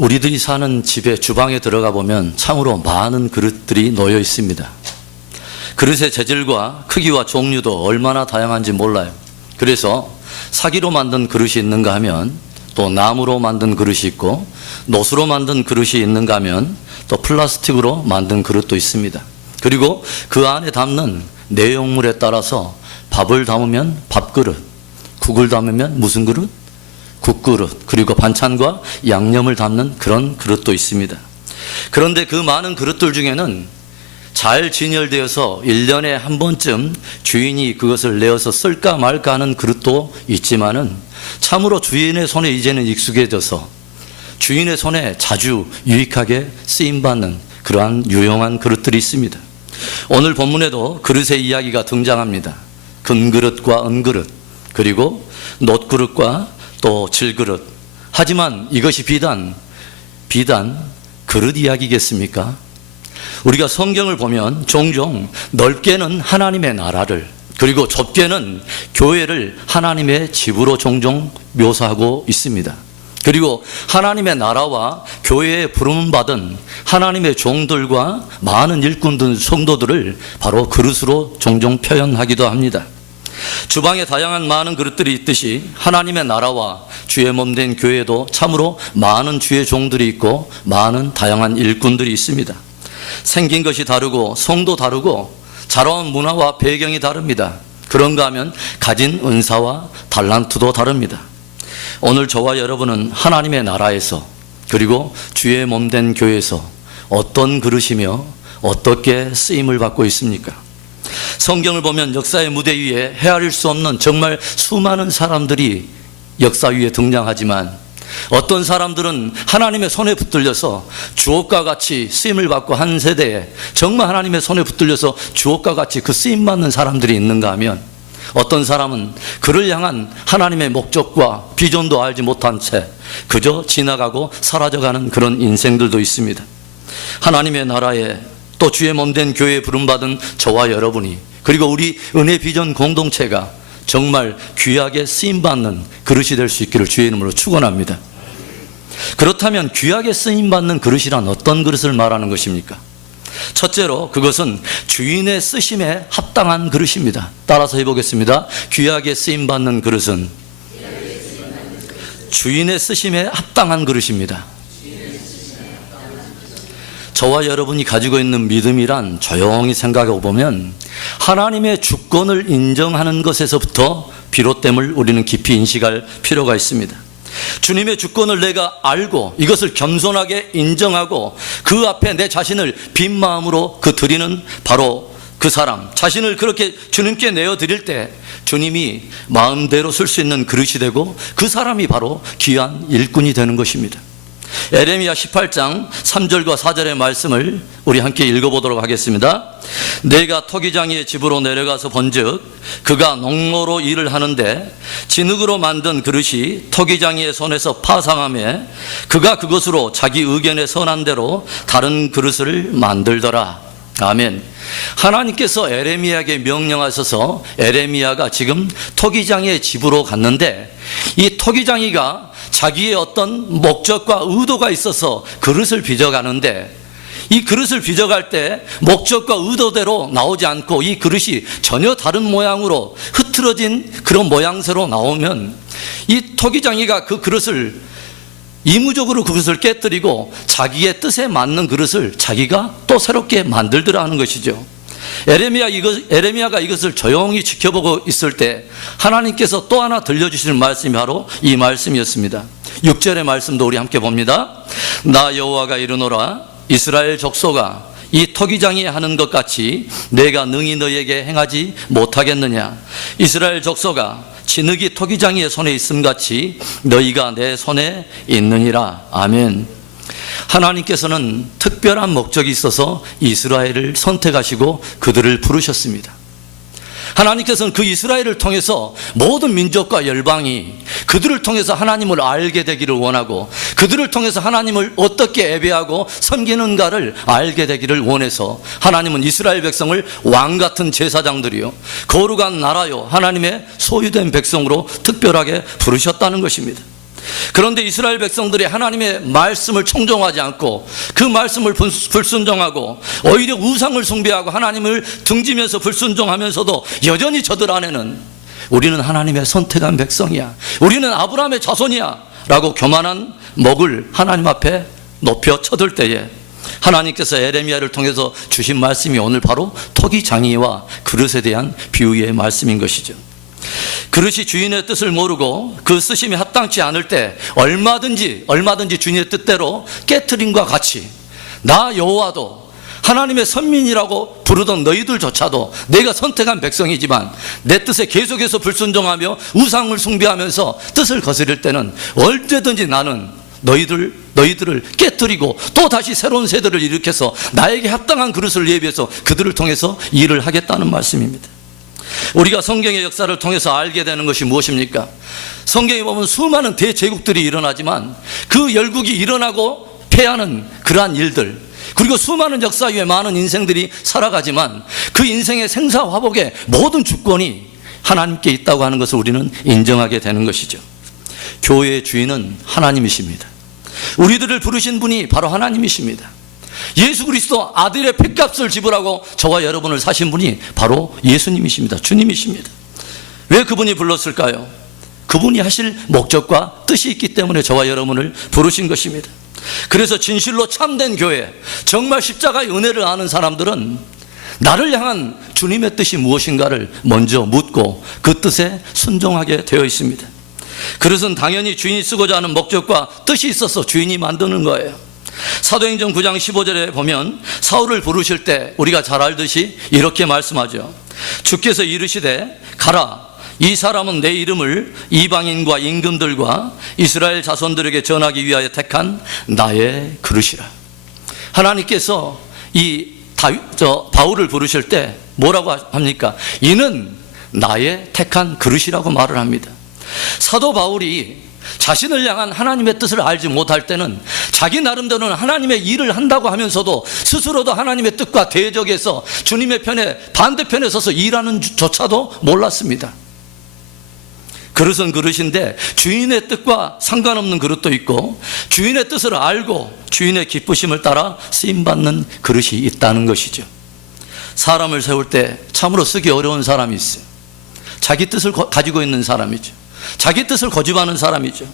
우리들이 사는 집의 주방에 들어가 보면 참으로 많은 그릇들이 놓여 있습니다. 그릇의 재질과 크기와 종류도 얼마나 다양한지 몰라요. 그래서 사기로 만든 그릇이 있는가 하면 또 나무로 만든 그릇이 있고, 노수로 만든 그릇이 있는가 하면 또 플라스틱으로 만든 그릇도 있습니다. 그리고 그 안에 담는 내용물에 따라서 밥을 담으면 밥그릇, 국을 담으면 무슨 그릇? 국그릇, 그리고 반찬과 양념을 담는 그런 그릇도 있습니다. 그런데 그 많은 그릇들 중에는 잘 진열되어서 1년에 한 번쯤 주인이 그것을 내어서 쓸까 말까 하는 그릇도 있지만은 참으로 주인의 손에 이제는 익숙해져서 주인의 손에 자주 유익하게 쓰임받는 그러한 유용한 그릇들이 있습니다. 오늘 본문에도 그릇의 이야기가 등장합니다. 금그릇과 은그릇, 그리고 놋그릇과 또 질그릇. 하지만 이것이 비단 그릇 이야기겠습니까? 우리가 성경을 보면 종종 넓게는 하나님의 나라를, 그리고 좁게는 교회를 하나님의 집으로 종종 묘사하고 있습니다. 그리고 하나님의 나라와 교회에 부름받은 하나님의 종들과 많은 일꾼들, 성도들을 바로 그릇으로 종종 표현하기도 합니다. 주방에 다양한 많은 그릇들이 있듯이 하나님의 나라와 주의 몸된 교회도 참으로 많은 주의 종들이 있고 많은 다양한 일꾼들이 있습니다. 생긴 것이 다르고 성도 다르고 자라온 문화와 배경이 다릅니다. 그런가 하면 가진 은사와 달란트도 다릅니다. 오늘 저와 여러분은 하나님의 나라에서, 그리고 주의 몸된 교회에서 어떤 그릇이며 어떻게 쓰임을 받고 있습니까? 성경을 보면 역사의 무대 위에 헤아릴 수 없는 정말 수많은 사람들이 역사 위에 등장하지만, 어떤 사람들은 하나님의 손에 붙들려서 주옥과 같이 쓰임을 받고 한 세대에 정말 하나님의 손에 붙들려서 주옥과 같이 그 쓰임 받는 사람들이 있는가 하면, 어떤 사람은 그를 향한 하나님의 목적과 비전도 알지 못한 채 그저 지나가고 사라져가는 그런 인생들도 있습니다. 하나님의 나라에 또 주의 몸된 교회에 부름받은 저와 여러분이, 그리고 우리 은혜 비전 공동체가 정말 귀하게 쓰임받는 그릇이 될 수 있기를 주의 이름으로 축원합니다. 그렇다면 귀하게 쓰임받는 그릇이란 어떤 그릇을 말하는 것입니까? 첫째로 그것은 주인의 쓰심에 합당한 그릇입니다. 따라서 해보겠습니다. 귀하게 쓰임받는 그릇은 주인의 쓰심에 합당한 그릇입니다. 저와 여러분이 가지고 있는 믿음이란 조용히 생각해 보면 하나님의 주권을 인정하는 것에서부터 비롯됨을 우리는 깊이 인식할 필요가 있습니다. 주님의 주권을 내가 알고 이것을 겸손하게 인정하고 그 앞에 내 자신을 빈 마음으로 드리는 바로 그 사람, 자신을 그렇게 주님께 내어드릴 때 주님이 마음대로 쓸 수 있는 그릇이 되고 그 사람이 바로 귀한 일꾼이 되는 것입니다. 에레미야 18장 3절과 4절의 말씀을 우리 함께 읽어보도록 하겠습니다. 내가 토기장이의 집으로 내려가서 본즉 그가 농로로 일을 하는데 진흙으로 만든 그릇이 토기장이의 손에서 파상하며 그가 그것으로 자기 의견에 선한 대로 다른 그릇을 만들더라. 아멘. 하나님께서 에레미야에게 명령하셔서 에레미야가 지금 토기장이의 집으로 갔는데, 이 토기장이가 자기의 어떤 목적과 의도가 있어서 그릇을 빚어가는데, 이 그릇을 빚어갈 때 목적과 의도대로 나오지 않고 이 그릇이 전혀 다른 모양으로 흐트러진 그런 모양새로 나오면 이 토기장이가 그 그릇을 이무적으로 그것을 깨뜨리고 자기의 뜻에 맞는 그릇을 자기가 또 새롭게 만들더라 하는 것이죠. 에레미야가 이것을 조용히 지켜보고 있을 때 하나님께서 또 하나 들려주시는 말씀이 바로 이 말씀이었습니다. 6절의 말씀도 우리 함께 봅니다. 나 여호와가 이르노라. 이스라엘 족속아, 이 토기장이 하는 것 같이 내가 능히 너희에게 행하지 못하겠느냐. 이스라엘 족속아, 진흙이 토기장이의 손에 있음같이 너희가 내 손에 있느니라. 아멘. 하나님께서는 특별한 목적이 있어서 이스라엘을 선택하시고 그들을 부르셨습니다. 하나님께서는 그 이스라엘을 통해서 모든 민족과 열방이 그들을 통해서 하나님을 알게 되기를 원하고, 그들을 통해서 하나님을 어떻게 예배하고 섬기는가를 알게 되기를 원해서 하나님은 이스라엘 백성을 왕같은 제사장들이요, 거룩한 나라요, 하나님의 소유된 백성으로 특별하게 부르셨다는 것입니다. 그런데 이스라엘 백성들이 하나님의 말씀을 청종하지 않고 그 말씀을 불순종하고 오히려 우상을 숭배하고 하나님을 등지면서 불순종하면서도 여전히 저들 안에는 우리는 하나님의 선택한 백성이야, 우리는 아브라함의 자손이야 라고 교만한 목을 하나님 앞에 높여 쳐들 때에 하나님께서 에레미야를 통해서 주신 말씀이 오늘 바로 토기장이와 그릇에 대한 비유의 말씀인 것이죠. 그릇이 주인의 뜻을 모르고 그 쓰심이 합당치 않을 때 얼마든지 주인의 뜻대로 깨트림과 같이 나 여호와도 하나님의 선민이라고 부르던 너희들조차도 내가 선택한 백성이지만 내 뜻에 계속해서 불순종하며 우상을 숭배하면서 뜻을 거스릴 때는 언제든지 나는 너희들을 깨뜨리고 또 다시 새로운 세대를 일으켜서 나에게 합당한 그릇을 예비해서 그들을 통해서 일을 하겠다는 말씀입니다. 우리가 성경의 역사를 통해서 알게 되는 것이 무엇입니까? 성경에 보면 수많은 대제국들이 일어나지만 그 열국이 일어나고 패하는 그러한 일들, 그리고 수많은 역사 위에 많은 인생들이 살아가지만 그 인생의 생사화복의 모든 주권이 하나님께 있다고 하는 것을 우리는 인정하게 되는 것이죠. 교회의 주인은 하나님이십니다. 우리들을 부르신 분이 바로 하나님이십니다. 예수 그리스도 아들의 핏값을 지불하고 저와 여러분을 사신 분이 바로 예수님이십니다. 주님이십니다. 왜 그분이 불렀을까요? 그분이 하실 목적과 뜻이 있기 때문에 저와 여러분을 부르신 것입니다. 그래서 진실로 참된 교회, 정말 십자가의 은혜를 아는 사람들은 나를 향한 주님의 뜻이 무엇인가를 먼저 묻고 그 뜻에 순종하게 되어 있습니다. 그릇은 당연히 주인이 쓰고자 하는 목적과 뜻이 있어서 주인이 만드는 거예요. 사도행전 9장 15절에 보면 사울을 부르실 때 우리가 잘 알듯이 이렇게 말씀하죠. 주께서 이르시되 가라, 이 사람은 내 이름을 이방인과 임금들과 이스라엘 자손들에게 전하기 위하여 택한 나의 그릇이라. 하나님께서 바울을 부르실 때 뭐라고 합니까? 이는 나의 택한 그릇이라고 말을 합니다. 사도 바울이 자신을 향한 하나님의 뜻을 알지 못할 때는 자기 나름대로는 하나님의 일을 한다고 하면서도 스스로도 하나님의 뜻과 대적해서 주님의 편에 반대편에 서서 일하는 조차도 몰랐습니다. 그릇은 그릇인데 주인의 뜻과 상관없는 그릇도 있고 주인의 뜻을 알고 주인의 기쁘심을 따라 쓰임받는 그릇이 있다는 것이죠. 사람을 세울 때 참으로 쓰기 어려운 사람이 있어요. 자기 뜻을 가지고 있는 사람이죠. 자기 뜻을 고집하는 사람이죠.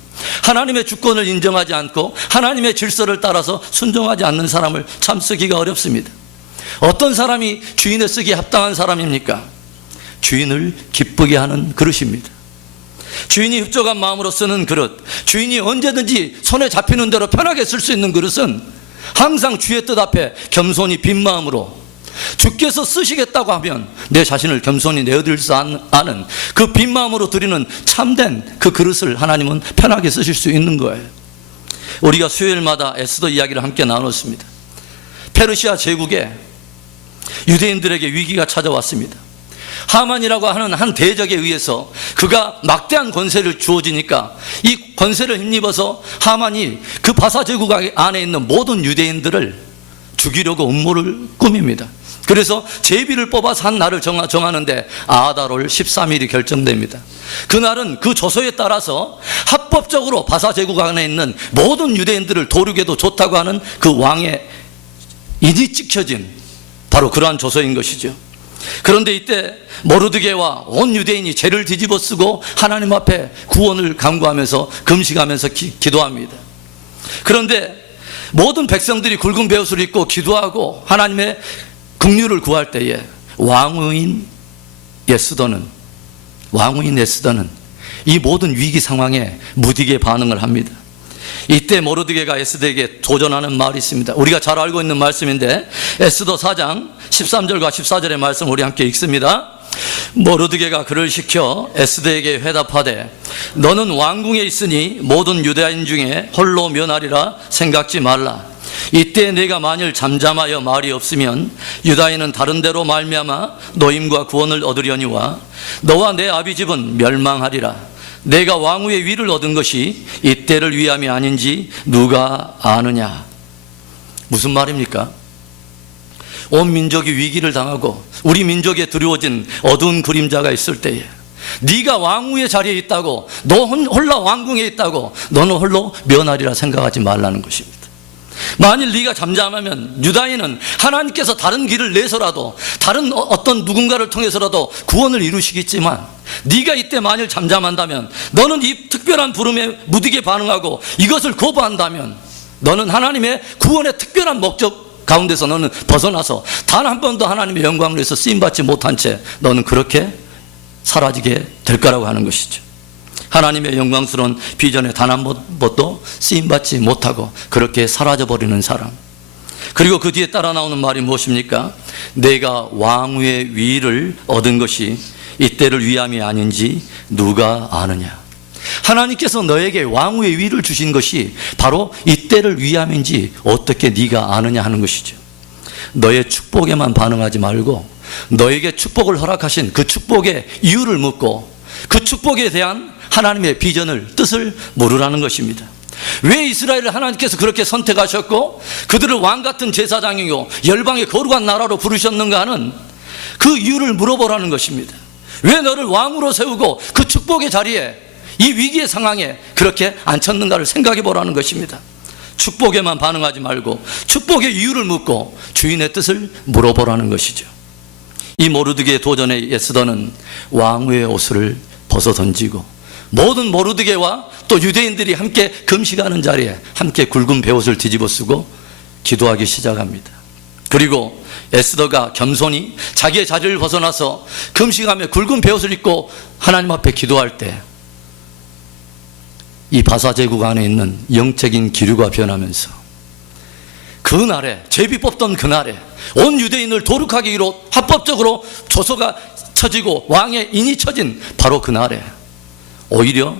하나님의 주권을 인정하지 않고 하나님의 질서를 따라서 순종하지 않는 사람을 참 쓰기가 어렵습니다. 어떤 사람이 주인의 쓰기에 합당한 사람입니까? 주인을 기쁘게 하는 그릇입니다. 주인이 흡족한 마음으로 쓰는 그릇, 주인이 언제든지 손에 잡히는 대로 편하게 쓸 수 있는 그릇은 항상 주의 뜻 앞에 겸손히 빈 마음으로 주께서 쓰시겠다고 하면 내 자신을 겸손히 내어드릴 수 아는 그 빈 마음으로 드리는 참된 그 그릇을 하나님은 편하게 쓰실 수 있는 거예요. 우리가 수요일마다 에스더 이야기를 함께 나눴습니다. 페르시아 제국에 유대인들에게 위기가 찾아왔습니다. 하만이라고 하는 한 대적에 의해서 그가 막대한 권세를 주어지니까 이 권세를 힘입어서 하만이 그 바사 제국 안에 있는 모든 유대인들을 죽이려고 음모를 꾸밉니다. 그래서 제비를 뽑아서 한 날을 정하는데 아다롤 13일이 결정됩니다. 그날은 그 조서에 따라서 합법적으로 바사 제국 안에 있는 모든 유대인들을 도륙해도 좋다고 하는 그 왕의 인이 찍혀진 바로 그러한 조서인 것이죠. 그런데 이때 모르드게와 온 유대인이 죄를 뒤집어 쓰고 하나님 앞에 구원을 간구하면서 금식하면서 기도합니다. 그런데 모든 백성들이 굵은 베옷을 입고 기도하고 하나님의 긍휼을 구할 때에 왕후인 에스더는 이 모든 위기 상황에 무디게 반응을 합니다. 이때 모르드게가 에스더에게 도전하는 말이 있습니다. 우리가 잘 알고 있는 말씀인데 에스더 4장 13절과 14절의 말씀 우리 함께 읽습니다. 모르드게가 그를 시켜 에스더에게 회답하되 너는 왕궁에 있으니 모든 유대인 중에 홀로 면하리라 생각지 말라. 이때 내가 만일 잠잠하여 말이 없으면 유다인은 다른 데로 말미암아 노임과 구원을 얻으려니와 너와 내 아비 집은 멸망하리라. 내가 왕후의 위를 얻은 것이 이때를 위함이 아닌지 누가 아느냐. 무슨 말입니까? 온 민족이 위기를 당하고 우리 민족에 드리워진 어두운 그림자가 있을 때에 네가 왕후의 자리에 있다고, 너 홀라 왕궁에 있다고 너는 홀로 면하리라 생각하지 말라는 것입니다. 만일 네가 잠잠하면 유다인은 하나님께서 다른 길을 내서라도, 다른 어떤 누군가를 통해서라도 구원을 이루시겠지만, 네가 이때 만일 잠잠한다면, 너는 이 특별한 부름에 무디게 반응하고 이것을 거부한다면, 너는 하나님의 구원의 특별한 목적 가운데서 너는 벗어나서 단 한 번도 하나님의 영광을 위해서 쓰임받지 못한 채 너는 그렇게 사라지게 될 거라고 하는 것이죠. 하나님의 영광스러운 비전에 단 한 번도 쓰임받지 못하고 그렇게 사라져버리는 사람. 그리고 그 뒤에 따라 나오는 말이 무엇입니까? 내가 왕후의 위를 얻은 것이 이때를 위함이 아닌지 누가 아느냐. 하나님께서 너에게 왕후의 위를 주신 것이 바로 이때를 위함인지 어떻게 네가 아느냐 하는 것이죠. 너의 축복에만 반응하지 말고 너에게 축복을 허락하신 그 축복의 이유를 묻고 그 축복에 대한 하나님의 비전을, 뜻을 물으라는 것입니다. 왜 이스라엘을 하나님께서 그렇게 선택하셨고 그들을 왕같은 제사장이요 열방의 거룩한 나라로 부르셨는가 하는 그 이유를 물어보라는 것입니다. 왜 너를 왕으로 세우고 그 축복의 자리에, 이 위기의 상황에 그렇게 앉혔는가를 생각해 보라는 것입니다. 축복에만 반응하지 말고 축복의 이유를 묻고 주인의 뜻을 물어보라는 것이죠. 이 모르드게의 도전에 에스더는 왕후의 옷을 벗어 던지고 모든 모르드게와 또 유대인들이 함께 금식하는 자리에 함께 굵은 베옷을 뒤집어 쓰고 기도하기 시작합니다. 그리고 에스더가 겸손히 자기의 자리를 벗어나서 금식하며 굵은 베옷을 입고 하나님 앞에 기도할 때 이 바사 제국 안에 있는 영적인 기류가 변하면서 그날에, 제비 뽑던 그날에 온 유대인을 도륙하기 위로 합법적으로 조서가 쳐지고 왕의 인이 쳐진 바로 그날에 오히려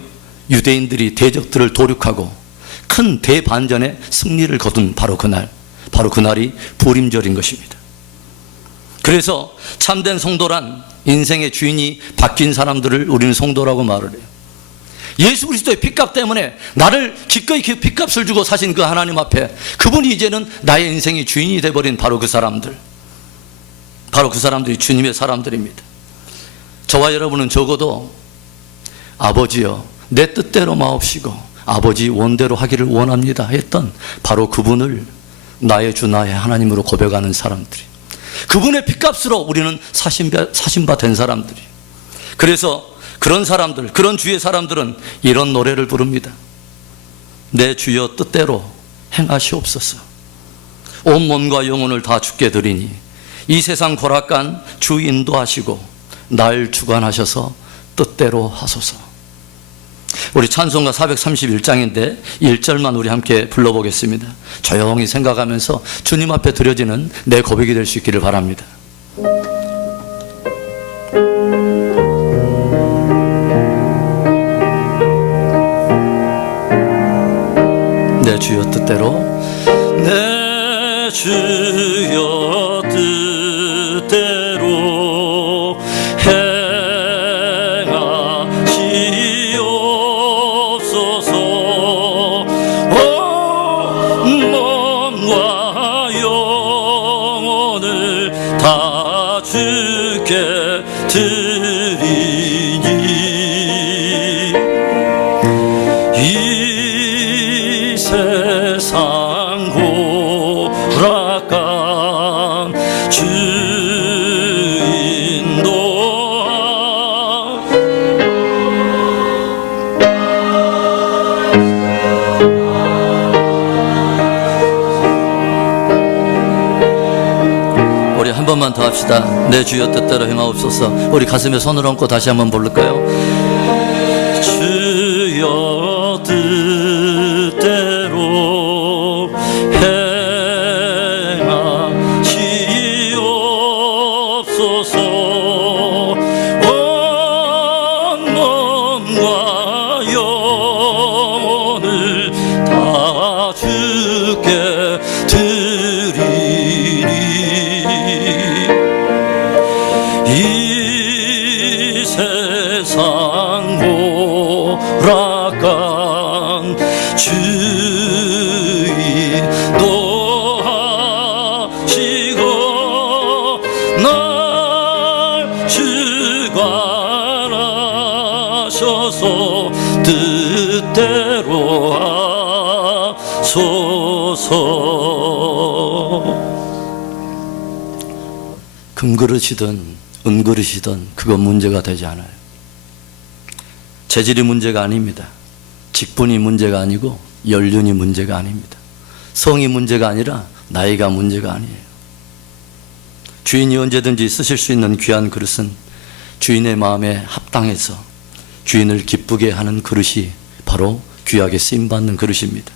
유대인들이 대적들을 도륙하고 큰 대반전의 승리를 거둔 바로 그날이 부림절인 것입니다. 그래서 참된 성도란 인생의 주인이 바뀐 사람들을 우리는 성도라고 말을 해요. 예수 그리스도의 핏값 때문에 나를 기꺼이 그 핏값을 주고 사신 그 하나님 앞에, 그분이 이제는 나의 인생의 주인이 되어버린 바로 그 사람들이 주님의 사람들입니다. 저와 여러분은 적어도 아버지여 내 뜻대로 마옵시고 아버지 원대로 하기를 원합니다 했던 바로 그분을 나의 주 나의 하나님으로 고백하는 사람들이, 그분의 핏값으로 우리는 사신바 된 사람들이. 그래서 그런 사람들, 그런 주의 사람들은 이런 노래를 부릅니다. 내 주여 뜻대로 행하시옵소서. 온 몸과 영혼을 다 주께 드리니 이 세상 고락간 주 인도하시고 날 주관하셔서 뜻대로 하소서. 우리 찬송가 431장인데 1절만 우리 함께 불러보겠습니다. 조용히 생각하면서 주님 앞에 드려지는 내 고백이 될 수 있기를 바랍니다. 내 주여 뜻대로, 내 주여 뜻대로 행하시옵소서. 온 몸과 영혼을 다 주께 드리니 이 세상 고락간 주 인도하. 우리 한 번만 더 합시다. 내 주여 뜻대로 행하옵소서. 우리 가슴에 손을 얹고 다시 한번 부를까요? 주여 뜻대로 행하시옵소서. 온 몸과 영혼을 다 주께 드리니 이 세상 고락간 금그릇이든 은그릇이든 그건 문제가 되지 않아요. 재질이 문제가 아닙니다. 직분이 문제가 아니고 연륜이 문제가 아닙니다. 성이 문제가 아니라 나이가 문제가 아니에요. 주인이 언제든지 쓰실 수 있는 귀한 그릇은 주인의 마음에 합당해서 주인을 기쁘게 하는 그릇이 바로 귀하게 쓰임받는 그릇입니다.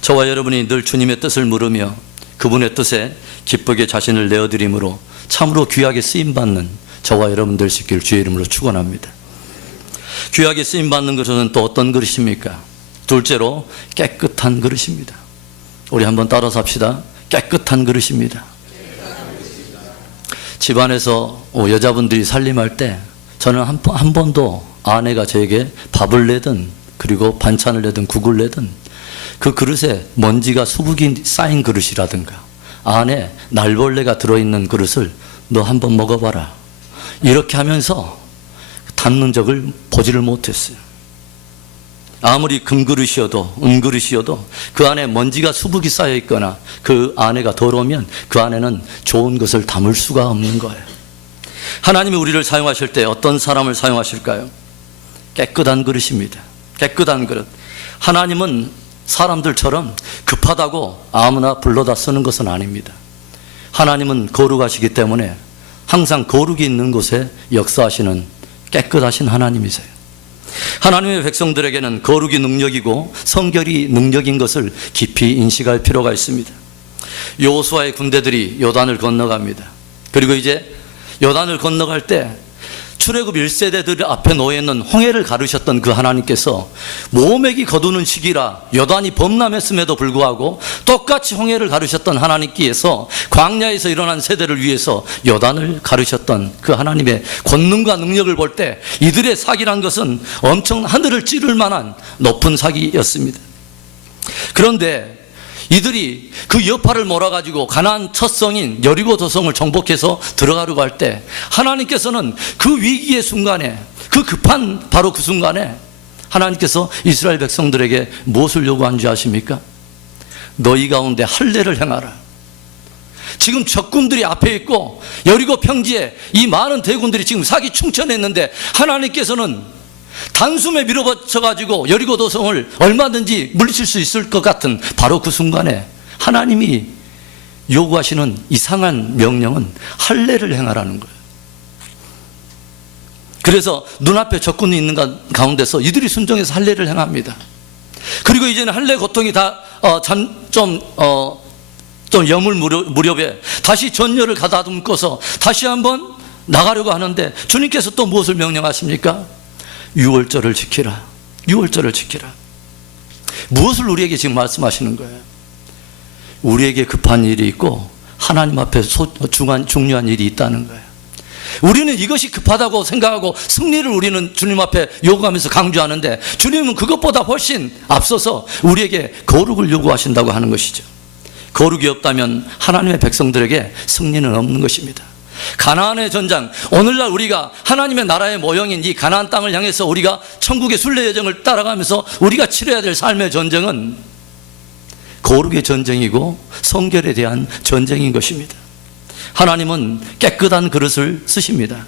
저와 여러분이 늘 주님의 뜻을 물으며 그분의 뜻에 기쁘게 자신을 내어드림으로 참으로 귀하게 쓰임받는 저와 여러분 될 수 있기를 주의 이름으로 축원합니다. 귀하게 쓰임받는 그릇은 또 어떤 그릇입니까? 둘째로 깨끗한 그릇입니다. 우리 한번 따라서 합시다. 깨끗한 그릇입니다. 집안에서 여자분들이 살림할 때 저는 한 번도 아내가 저에게 밥을 내든 그리고 반찬을 내든 국을 내든 그 그릇에 먼지가 수북이 쌓인 그릇이라든가 안에 날벌레가 들어있는 그릇을 너 한번 먹어봐라 이렇게 하면서 닿는 적을 보지를 못했어요. 아무리 금그릇이어도 은그릇이어도 그 안에 먼지가 수북이 쌓여 있거나 그 안에가 더러우면 그 안에는 좋은 것을 담을 수가 없는 거예요. 하나님이 우리를 사용하실 때 어떤 사람을 사용하실까요? 깨끗한 그릇입니다. 깨끗한 그릇. 하나님은 사람들처럼 급하다고 아무나 불러다 쓰는 것은 아닙니다. 하나님은 거룩하시기 때문에 항상 거룩이 있는 곳에 역사하시는 깨끗하신 하나님이세요. 하나님의 백성들에게는 거룩이 능력이고 성결이 능력인 것을 깊이 인식할 필요가 있습니다. 여호수아의 군대들이 요단을 건너갑니다. 그리고 이제 요단을 건너갈 때 출애굽 1세대들 앞에 놓여있는 홍해를 가르셨던 그 하나님께서 모험액이 거두는 시기라 요단이 범람했음에도 불구하고 똑같이 홍해를 가르셨던 하나님께서 광야에서 일어난 세대를 위해서 요단을 가르셨던 그 하나님의 권능과 능력을 볼 때 이들의 사기란 것은 엄청 하늘을 찌를 만한 높은 사기였습니다. 그런데 이들이 그 여파를 몰아가지고 가나안 첫 성인 여리고 도성을 정복해서 들어가려고 할 때 하나님께서는 그 위기의 순간에 그 급한 바로 그 순간에 하나님께서 이스라엘 백성들에게 무엇을 요구한 줄 아십니까? 너희 가운데 할례를 행하라. 지금 적군들이 앞에 있고 여리고 평지에 이 많은 대군들이 지금 사기 충천했는데 하나님께서는 단숨에 밀어붙여가지고 여리고 도성을 얼마든지 물리칠 수 있을 것 같은 바로 그 순간에 하나님이 요구하시는 이상한 명령은 할례를 행하라는 거예요. 그래서 눈앞에 적군이 있는 가운데서 이들이 순종해서 할례를 행합니다. 그리고 이제는 할례 고통이 다 좀 여물 무렵에 다시 전열을 가다듬고서 다시 한번 나가려고 하는데 주님께서 또 무엇을 명령하십니까? 유월절을 지키라. 유월절을 지키라. 무엇을 우리에게 지금 말씀하시는 거예요? 우리에게 급한 일이 있고 하나님 앞에 중요한 일이 있다는 거예요. 우리는 이것이 급하다고 생각하고 승리를 우리는 주님 앞에 요구하면서 강조하는데 주님은 그것보다 훨씬 앞서서 우리에게 거룩을 요구하신다고 하는 것이죠. 거룩이 없다면 하나님의 백성들에게 승리는 없는 것입니다. 가나안의 전장, 오늘날 우리가 하나님의 나라의 모형인 이 가나안 땅을 향해서 우리가 천국의 순례 여정을 따라가면서 우리가 치러야 될 삶의 전쟁은 거룩의 전쟁이고 성결에 대한 전쟁인 것입니다. 하나님은 깨끗한 그릇을 쓰십니다.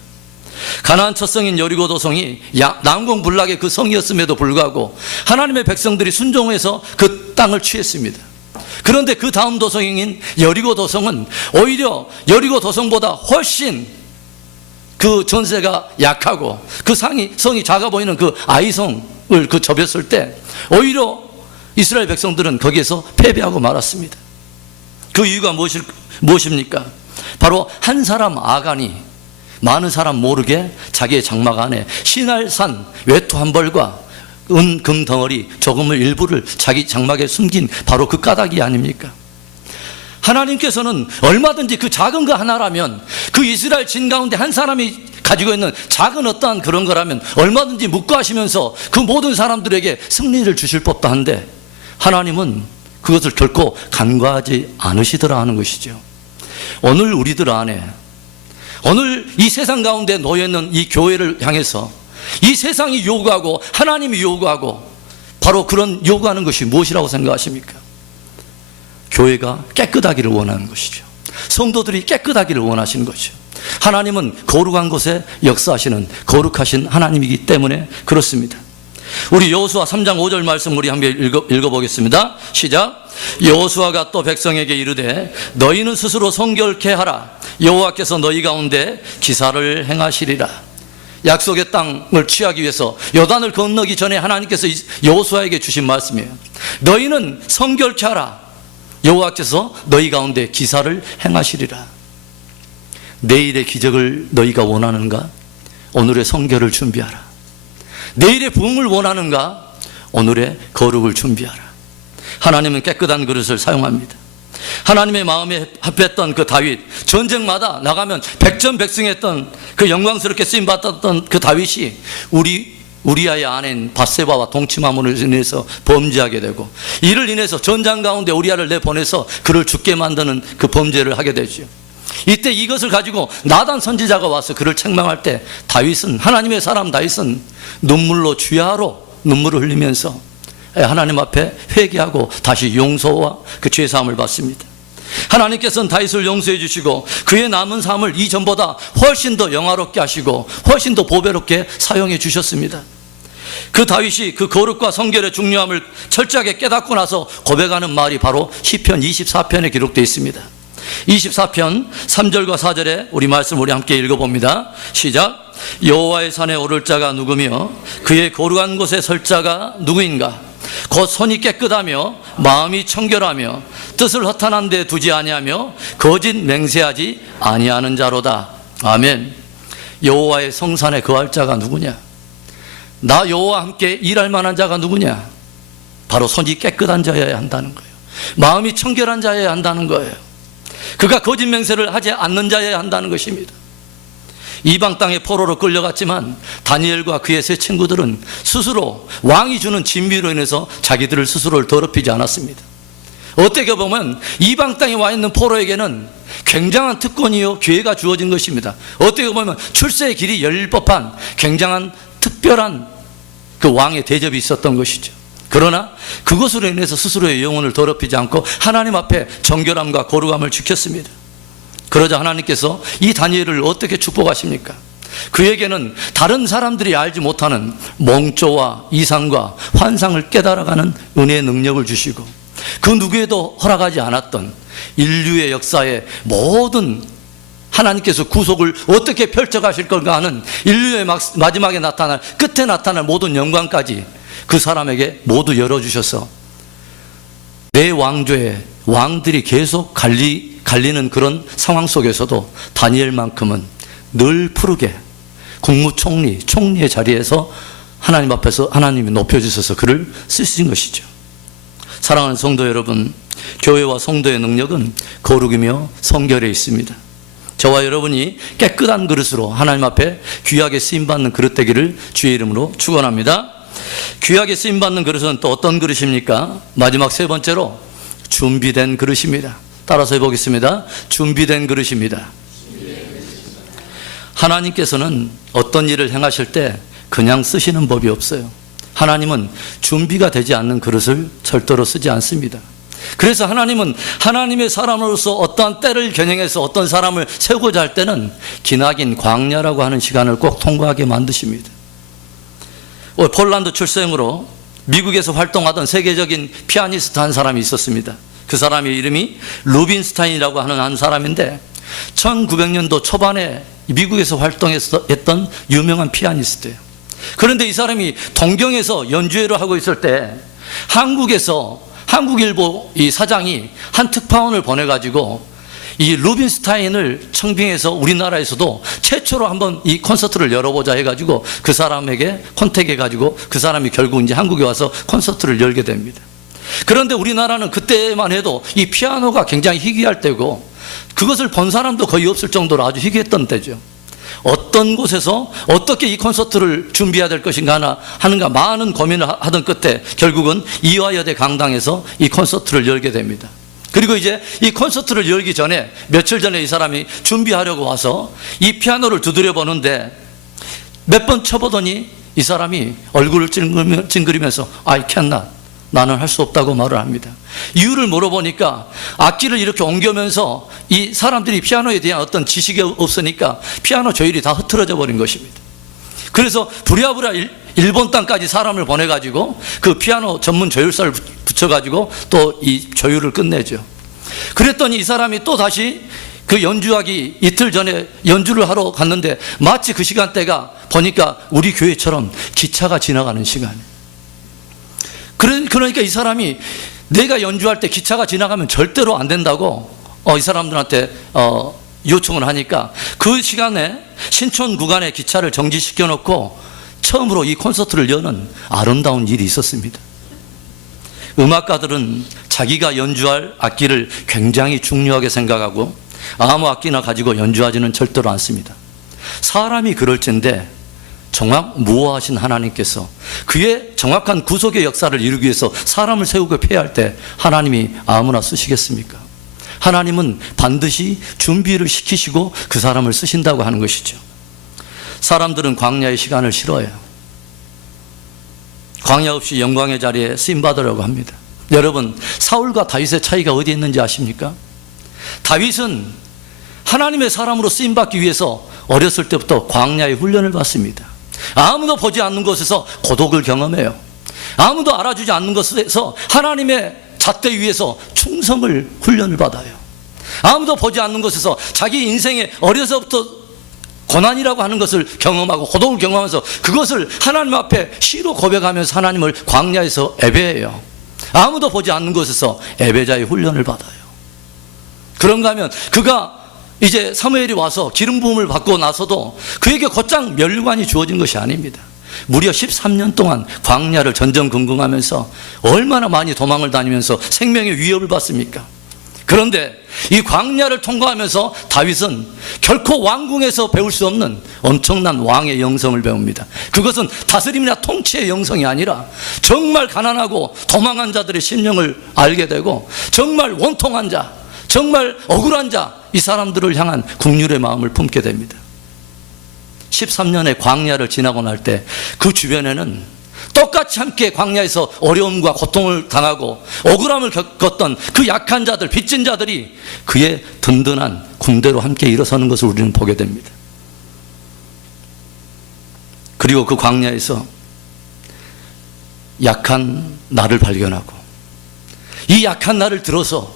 가나안 첫 성인 여리고 도성이 난공불락의 그 성이었음에도 불구하고 하나님의 백성들이 순종해서 그 땅을 취했습니다. 그런데 그 다음 도성인 여리고 도성은 오히려 여리고 도성보다 훨씬 그 전세가 약하고 그 성이 작아 보이는 그 아이성을 그 접했을 때 오히려 이스라엘 백성들은 거기에서 패배하고 말았습니다. 그 이유가 무엇입니까? 바로 한 사람 아간이 많은 사람 모르게 자기의 장막 안에 신할산 외투 한 벌과 은, 금 덩어리 조금을 일부를 자기 장막에 숨긴 바로 그 까닭이 아닙니까? 하나님께서는 얼마든지 그 작은 거 하나라면 그 이스라엘 진 가운데 한 사람이 가지고 있는 작은 어떠한 그런 거라면 얼마든지 묵과하시면서 그 모든 사람들에게 승리를 주실 법도 한데 하나님은 그것을 결코 간과하지 않으시더라 하는 것이죠. 오늘 우리들 안에 오늘 이 세상 가운데 놓여있는 이 교회를 향해서 이 세상이 요구하고 하나님이 요구하고 바로 그런 요구하는 것이 무엇이라고 생각하십니까? 교회가 깨끗하기를 원하는 것이죠. 성도들이 깨끗하기를 원하시는 거죠. 하나님은 거룩한 곳에 역사하시는 거룩하신 하나님이기 때문에 그렇습니다. 우리 여호수아 3장 5절 말씀 우리 한번 읽어보겠습니다. 시작. 여호수아가 또 백성에게 이르되 너희는 스스로 성결케 하라. 여호와께서 너희 가운데 기사를 행하시리라. 약속의 땅을 취하기 위해서 요단을 건너기 전에 하나님께서 여호수아에게 주신 말씀이에요. 너희는 성결케 하라. 여호와께서 너희 가운데 기사를 행하시리라. 내일의 기적을 너희가 원하는가? 오늘의 성결을 준비하라. 내일의 부흥을 원하는가? 오늘의 거룩을 준비하라. 하나님은 깨끗한 그릇을 사용합니다. 하나님의 마음에 합했던 그 다윗, 전쟁마다 나가면 백전백승했던 그 영광스럽게 쓰임받았던 그 다윗이 우리아의 아내인 밧세바와 동침함으로 인해서 범죄하게 되고, 이를 인해서 전장 가운데 우리아를 내보내서 그를 죽게 만드는 그 범죄를 하게 되죠. 이때 이것을 가지고 나단 선지자가 와서 그를 책망할 때 다윗은, 하나님의 사람 다윗은 눈물로 주야로 눈물을 흘리면서 하나님 앞에 회개하고 다시 용서와 그 죄사함을 받습니다. 하나님께서는 다윗을 용서해 주시고 그의 남은 삶을 이전보다 훨씬 더 영화롭게 하시고 훨씬 더 보배롭게 사용해 주셨습니다. 그 다윗이 그 거룩과 성결의 중요함을 철저하게 깨닫고 나서 고백하는 말이 바로 시편 24편에 기록되어 있습니다. 24편 3절과 4절에 우리 말씀 우리 함께 읽어봅니다. 시작. 여호와의 산에 오를 자가 누구며 그의 거룩한 곳에 설 자가 누구인가? 곧 손이 깨끗하며 마음이 청결하며 뜻을 허탄한 데 두지 아니하며 거짓 맹세하지 아니하는 자로다. 아멘. 여호와의 성산에 거할 자가 누구냐? 나 여호와와 함께 일할 만한 자가 누구냐? 바로 손이 깨끗한 자여야 한다는 거예요. 마음이 청결한 자여야 한다는 거예요. 그가 거짓 맹세를 하지 않는 자여야 한다는 것입니다. 이방 땅의 포로로 끌려갔지만 다니엘과 그의 세 친구들은 스스로 왕이 주는 진미로 인해서 자기들을 스스로를 더럽히지 않았습니다. 어떻게 보면 이방 땅에 와 있는 포로에게는 굉장한 특권이요 기회가 주어진 것입니다. 어떻게 보면 출세의 길이 열릴 법한 굉장한 특별한 그 왕의 대접이 있었던 것이죠. 그러나 그것으로 인해서 스스로의 영혼을 더럽히지 않고 하나님 앞에 정결함과 거룩함을 지켰습니다. 그러자 하나님께서 이 다니엘을 어떻게 축복하십니까? 그에게는 다른 사람들이 알지 못하는 몽조와 이상과 환상을 깨달아가는 은혜의 능력을 주시고, 그 누구에도 허락하지 않았던 인류의 역사의 모든 하나님께서 구속을 어떻게 펼쳐가실 건가 하는 인류의 마지막에 나타날, 끝에 나타날 모든 영광까지 그 사람에게 모두 열어주셔서 내 왕조에 왕들이 계속 갈리는 그런 상황 속에서도 다니엘만큼은 늘 푸르게 국무총리, 총리의 자리에서 하나님 앞에서 하나님이 높여주셔서 그를 쓰신 것이죠. 사랑하는 성도 여러분, 교회와 성도의 능력은 거룩이며 성결에 있습니다. 저와 여러분이 깨끗한 그릇으로 하나님 앞에 귀하게 쓰임받는 그릇 되기를 주의 이름으로 축원합니다. 귀하게 쓰임받는 그릇은 또 어떤 그릇입니까? 마지막 세 번째로 준비된 그릇입니다. 따라서 해보겠습니다. 준비된 그릇입니다. 하나님께서는 어떤 일을 행하실 때 그냥 쓰시는 법이 없어요. 하나님은 준비가 되지 않는 그릇을 절대로 쓰지 않습니다. 그래서 하나님은 하나님의 사람으로서 어떠한 때를 겨냥해서 어떤 사람을 세우고자 할 때는 기나긴 광야라고 하는 시간을 꼭 통과하게 만드십니다. 폴란드 출생으로 미국에서 활동하던 세계적인 피아니스트 한 사람이 있었습니다. 그 사람의 이름이 루빈스타인이라고 하는 한 사람인데 1900년도 초반에 미국에서 활동했던 유명한 피아니스트예요. 그런데 이 사람이 동경에서 연주회를 하고 있을 때 한국에서 한국일보 이 사장이 한 특파원을 보내가지고 이 루빈스타인을 청빙해서 우리나라에서도 최초로 한번 이 콘서트를 열어보자 해가지고 그 사람에게 컨택해가지고 그 사람이 결국 이제 한국에 와서 콘서트를 열게 됩니다. 그런데 우리나라는 그때만 해도 이 피아노가 굉장히 희귀할 때고 그것을 본 사람도 거의 없을 정도로 아주 희귀했던 때죠. 어떤 곳에서 어떻게 이 콘서트를 준비해야 될 것인가 하는가 많은 고민을 하던 끝에 결국은 이화여대 강당에서 이 콘서트를 열게 됩니다. 그리고 이제 이 콘서트를 열기 전에 며칠 전에 이 사람이 준비하려고 와서 이 피아노를 두드려 보는데 몇 번 쳐보더니 이 사람이 얼굴을 찡그리면서 I cannot, 나는 할 수 없다고 말을 합니다. 이유를 물어보니까 악기를 이렇게 옮기면서 이 사람들이 피아노에 대한 어떤 지식이 없으니까 피아노 조율이 다 흐트러져 버린 것입니다. 그래서 부랴부랴 일본 땅까지 사람을 보내가지고 그 피아노 전문 조율사를 붙여가지고 또 이 조율을 끝내죠. 그랬더니 이 사람이 또 다시 그 연주하기 이틀 전에 연주를 하러 갔는데 마치 그 시간대가 보니까 우리 교회처럼 기차가 지나가는 시간이에요. 그러니까 이 사람이 내가 연주할 때 기차가 지나가면 절대로 안 된다고 이 사람들한테 요청을 하니까 그 시간에 신촌 구간에 기차를 정지시켜 놓고 처음으로 이 콘서트를 여는 아름다운 일이 있었습니다. 음악가들은 자기가 연주할 악기를 굉장히 중요하게 생각하고 아무 악기나 가지고 연주하지는 절대로 않습니다. 사람이 그럴진데 정확 무호하신 하나님께서 그의 정확한 구속의 역사를 이루기 위해서 사람을 세우고 폐할 때 하나님이 아무나 쓰시겠습니까? 하나님은 반드시 준비를 시키시고 그 사람을 쓰신다고 하는 것이죠. 사람들은 광야의 시간을 싫어해요. 광야 없이 영광의 자리에 쓰임받으려고 합니다. 여러분, 사울과 다윗의 차이가 어디에 있는지 아십니까? 다윗은 하나님의 사람으로 쓰임받기 위해서 어렸을 때부터 광야의 훈련을 받습니다. 아무도 보지 않는 곳에서 고독을 경험해요. 아무도 알아주지 않는 곳에서 하나님의 잣대 위에서 충성을 훈련을 받아요. 아무도 보지 않는 곳에서 자기 인생에 어려서부터 고난이라고 하는 것을 경험하고 고독을 경험하면서 그것을 하나님 앞에 시로 고백하면서 하나님을 광야에서 예배해요. 아무도 보지 않는 곳에서 예배자의 훈련을 받아요. 그런가 하면 그가 이제 사무엘이 와서 기름 부음을 받고 나서도 그에게 곧장 멸류관이 주어진 것이 아닙니다. 무려 13년 동안 광야를 전전긍긍하면서 얼마나 많이 도망을 다니면서 생명의 위협을 받습니까? 그런데 이 광야를 통과하면서 다윗은 결코 왕궁에서 배울 수 없는 엄청난 왕의 영성을 배웁니다. 그것은 다스림이나 통치의 영성이 아니라 정말 가난하고 도망한 자들의 심령을 알게 되고 정말 원통한 자, 정말 억울한 자, 이 사람들을 향한 긍휼의 마음을 품게 됩니다. 13년의 광야를 지나고 날 때 그 주변에는 똑같이 함께 광야에서 어려움과 고통을 당하고 억울함을 겪었던 그 약한 자들, 빚진 자들이 그의 든든한 군대로 함께 일어서는 것을 우리는 보게 됩니다. 그리고 그 광야에서 약한 나를 발견하고 이 약한 나를 들어서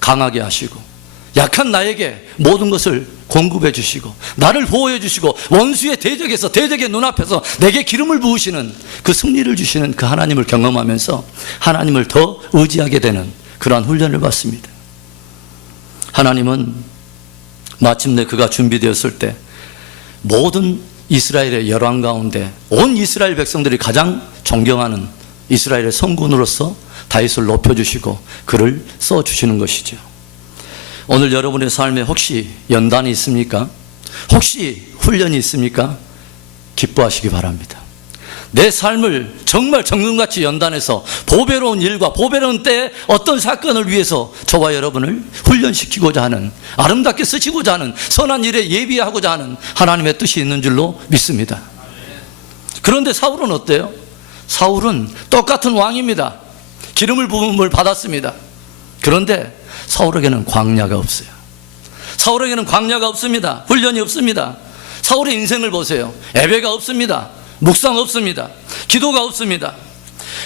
강하게 하시고 약한 나에게 모든 것을 공급해 주시고 나를 보호해 주시고 원수의 대적에서 대적의 눈앞에서 내게 기름을 부으시는 그 승리를 주시는 그 하나님을 경험하면서 하나님을 더 의지하게 되는 그러한 훈련을 받습니다. 하나님은 마침내 그가 준비되었을 때 모든 이스라엘의 열왕 가운데 온 이스라엘 백성들이 가장 존경하는 이스라엘의 성군으로서 다윗을 높여주시고 그를 써주시는 것이죠. 오늘 여러분의 삶에 혹시 연단이 있습니까? 혹시 훈련이 있습니까? 기뻐하시기 바랍니다. 내 삶을 정말 정금같이 연단해서 보배로운 일과 보배로운 때에 어떤 사건을 위해서 저와 여러분을 훈련시키고자 하는, 아름답게 쓰시고자 하는, 선한 일에 예비하고자 하는 하나님의 뜻이 있는 줄로 믿습니다. 그런데 사울은 어때요? 사울은 똑같은 왕입니다. 기름을 부음을 받았습니다. 그런데 사울에게는 광야가 없어요. 사울에게는 광야가 없습니다. 훈련이 없습니다. 사울의 인생을 보세요. 예배가 없습니다. 묵상 없습니다. 기도가 없습니다.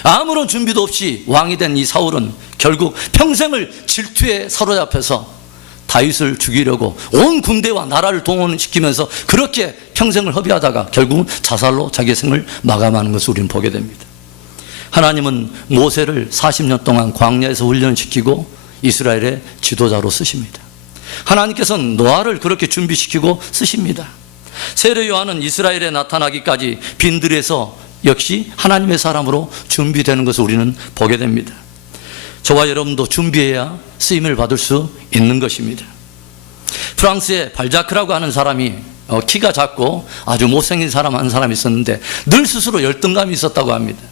아무런 준비도 없이 왕이 된 이 사울은 결국 평생을 질투에 사로잡혀서 다윗을 죽이려고 온 군대와 나라를 동원시키면서 그렇게 평생을 허비하다가 결국은 자살로 자기의 생을 마감하는 것을 우리는 보게 됩니다. 하나님은 모세를 40년 동안 광야에서 훈련시키고 이스라엘의 지도자로 쓰십니다. 하나님께서는 노아를 그렇게 준비시키고 쓰십니다. 세례 요한은 이스라엘에 나타나기까지 빈들에서 역시 하나님의 사람으로 준비되는 것을 우리는 보게 됩니다. 저와 여러분도 준비해야 쓰임을 받을 수 있는 것입니다. 프랑스에 발자크라고 하는 사람이 키가 작고 아주 못생긴 사람 한 사람이 있었는데 늘 스스로 열등감이 있었다고 합니다.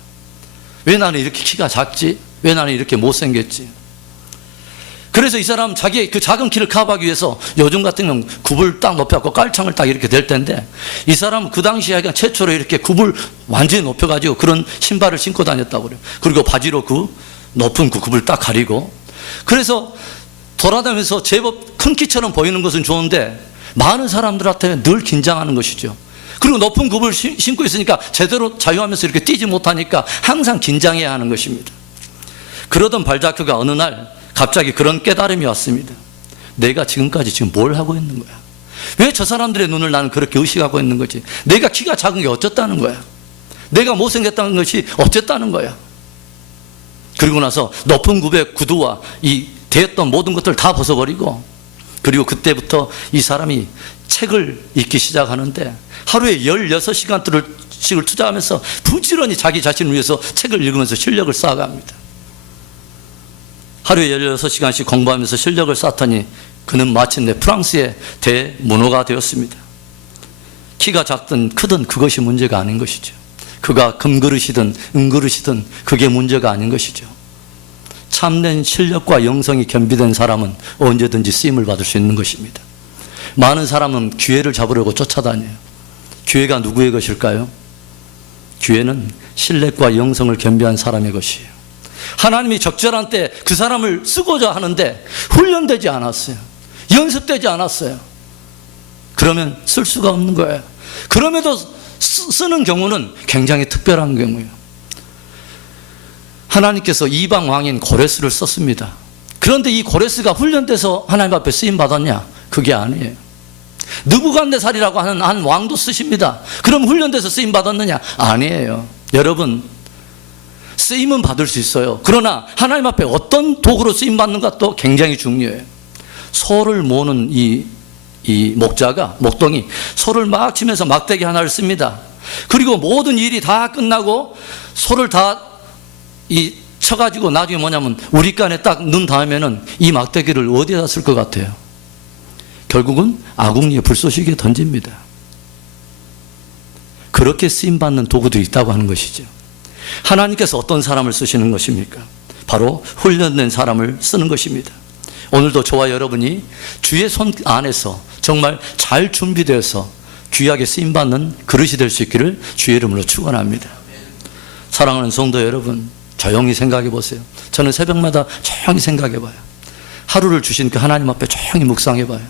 왜 나는 이렇게 키가 작지? 왜 나는 이렇게 못생겼지? 그래서 이 사람 자기의 그 작은 키를 커버하기 위해서 요즘 같은 경우는 굽을 딱 높여갖고 깔창을 딱 이렇게 댈 텐데 이 사람은 그 당시에 그냥 최초로 이렇게 굽을 완전히 높여가지고 그런 신발을 신고 다녔다고 그래요. 그리고 바지로 그 높은 그 굽을 딱 가리고 그래서 돌아다니면서 제법 큰 키처럼 보이는 것은 좋은데 많은 사람들한테 늘 긴장하는 것이죠. 그리고 높은 굽을 신고 있으니까 제대로 자유하면서 이렇게 뛰지 못하니까 항상 긴장해야 하는 것입니다. 그러던 발자크가 어느 날 갑자기 그런 깨달음이 왔습니다. 내가 지금까지 지금 뭘 하고 있는 거야? 왜 저 사람들의 눈을 나는 그렇게 의식하고 있는 거지? 내가 키가 작은 게 어쨌다는 거야? 내가 못생겼다는 것이 어쨌다는 거야? 그리고 나서 높은 굽의 구두와 이 대했던 모든 것들을 다 벗어버리고 그리고 그때부터 이 사람이 책을 읽기 시작하는데 하루에 16시간씩을 투자하면서 부지런히 자기 자신을 위해서 책을 읽으면서 실력을 쌓아갑니다. 하루에 16시간씩 공부하면서 실력을 쌓더니 그는 마침내 프랑스의 대문호가 되었습니다. 키가 작든 크든 그것이 문제가 아닌 것이죠. 그가 금그릇이든 은그릇이든 그게 문제가 아닌 것이죠. 참된 실력과 영성이 겸비된 사람은 언제든지 쓰임을 받을 수 있는 것입니다. 많은 사람은 기회를 잡으려고 쫓아다녀요. 기회가 누구의 것일까요? 기회는 신뢰과 영성을 겸비한 사람의 것이에요. 하나님이 적절한 때 그 사람을 쓰고자 하는데 훈련되지 않았어요. 연습되지 않았어요. 그러면 쓸 수가 없는 거예요. 그럼에도 쓰는 경우는 굉장히 특별한 경우예요. 하나님께서 이방 왕인 고레스를 썼습니다. 그런데 이 고레스가 훈련돼서 하나님 앞에 쓰임 받았냐? 그게 아니에요. 느부갓네살이라고 하는 한 왕도 쓰십니다. 그럼 훈련돼서 쓰임 받았느냐? 아니에요. 여러분, 쓰임은 받을 수 있어요. 그러나 하나님 앞에 어떤 도구로 쓰임 받는가 또 굉장히 중요해요. 소를 모는 이 목동이 소를 막 치면서 막대기 하나를 씁니다. 그리고 모든 일이 다 끝나고 소를 다 쳐가지고 나중에 뭐냐면 우리간에 딱 넣은 다음에는 이 막대기를 어디에다 쓸 것 같아요? 결국은 아궁이에 불쏘시개에 던집니다. 그렇게 쓰임받는 도구들이 있다고 하는 것이죠. 하나님께서 어떤 사람을 쓰시는 것입니까? 바로 훈련된 사람을 쓰는 것입니다. 오늘도 저와 여러분이 주의 손 안에서 정말 잘 준비되어서 귀하게 쓰임받는 그릇이 될 수 있기를 주의 이름으로 축원합니다. 사랑하는 성도 여러분, 조용히 생각해 보세요. 저는 새벽마다 조용히 생각해 봐요. 하루를 주신 그 하나님 앞에 조용히 묵상해 봐요.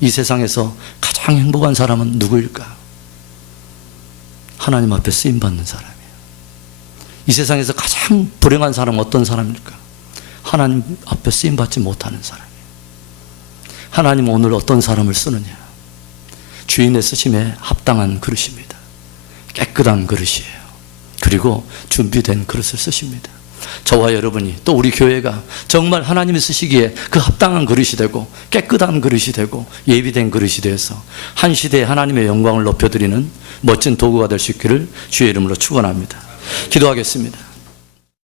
이 세상에서 가장 행복한 사람은 누구일까? 하나님 앞에 쓰임받는 사람이에요. 이 세상에서 가장 불행한 사람은 어떤 사람일까? 하나님 앞에 쓰임받지 못하는 사람이에요. 하나님은 오늘 어떤 사람을 쓰느냐? 주인의 쓰심에 합당한 그릇입니다. 깨끗한 그릇이에요. 그리고 준비된 그릇을 쓰십니다. 저와 여러분이 또 우리 교회가 정말 하나님이 쓰시기에 그 합당한 그릇이 되고 깨끗한 그릇이 되고 예비된 그릇이 되어서 한 시대에 하나님의 영광을 높여드리는 멋진 도구가 될 수 있기를 주의 이름으로 축원합니다. 기도하겠습니다.